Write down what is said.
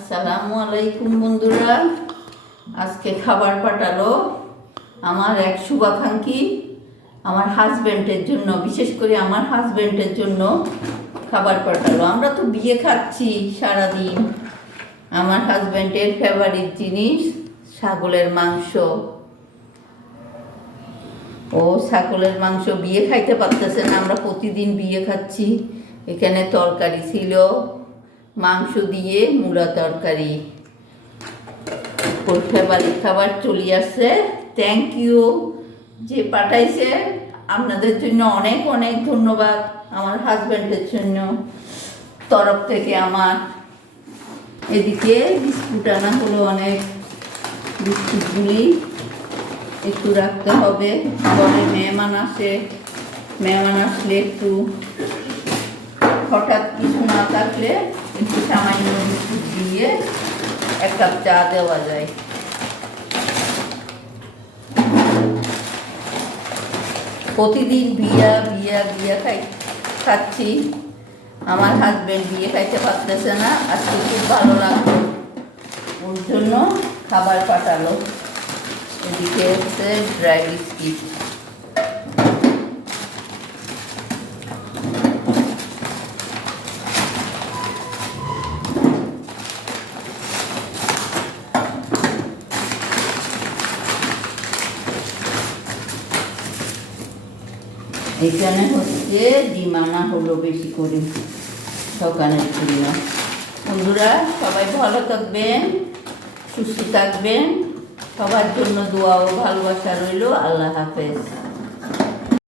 আসসালামু আলাইকুম বন্ধুরা। আজকে খাবার পাঠালো আমার এক শুভাকাঙ্ক্ষী আমার হাজব্যান্ডের জন্য, বিশেষ করে আমার হাজব্যান্ডের জন্য খাবার পাঠালো। আমরা তো বিয়ে খাচ্ছি সারাদিন। আমার হাজব্যান্ডের ফেভারিট জিনিস ছাগলের মাংস। ও ছাগলের মাংস বিয়ে খাইতে পারতেছে না, আমরা প্রতিদিন বিয়ে খাচ্ছি। এখানে তরকারি ছিল, মাংস দিয়ে মুড়া তরকারি। ওর ফেভারিট খাবার চলে আসছে। থ্যাংক ইউ যে পাঠাইছে, আপনাদের জন্য অনেক অনেক ধন্যবাদ। আমার হাজব্যান্ডের জন্য তরফ থেকে আমার এদিকে বিস্কুট আনা হলো, অনেক বিস্কুটগুলি একটু রাখতে হবে, পরে মেহমান আসলে একটু হঠাৎ কিছু না থাকলে একটু সামান্য বিস্কুট দিয়ে এক কাপ চা দেওয়া যায়। প্রতিদিন বিয়া খাচ্ছি। আমার হাজব্যান্ড বিয়ে খাইতে পারতেছে না, আজকে খুব ভালো লাগলো, ওর জন্য খাবার পাঠালো। এদিকে হচ্ছে ড্রাই বিস্কিট। এখানে হচ্ছে ডিম আনা হলো বেশি করে সকালের জন্য। বন্ধুরা সবাই ভালো থাকবেন, সুস্থ থাকবেন, সবার জন্য দোয়া ও ভালোবাসা রইল। আল্লাহ হাফেজ।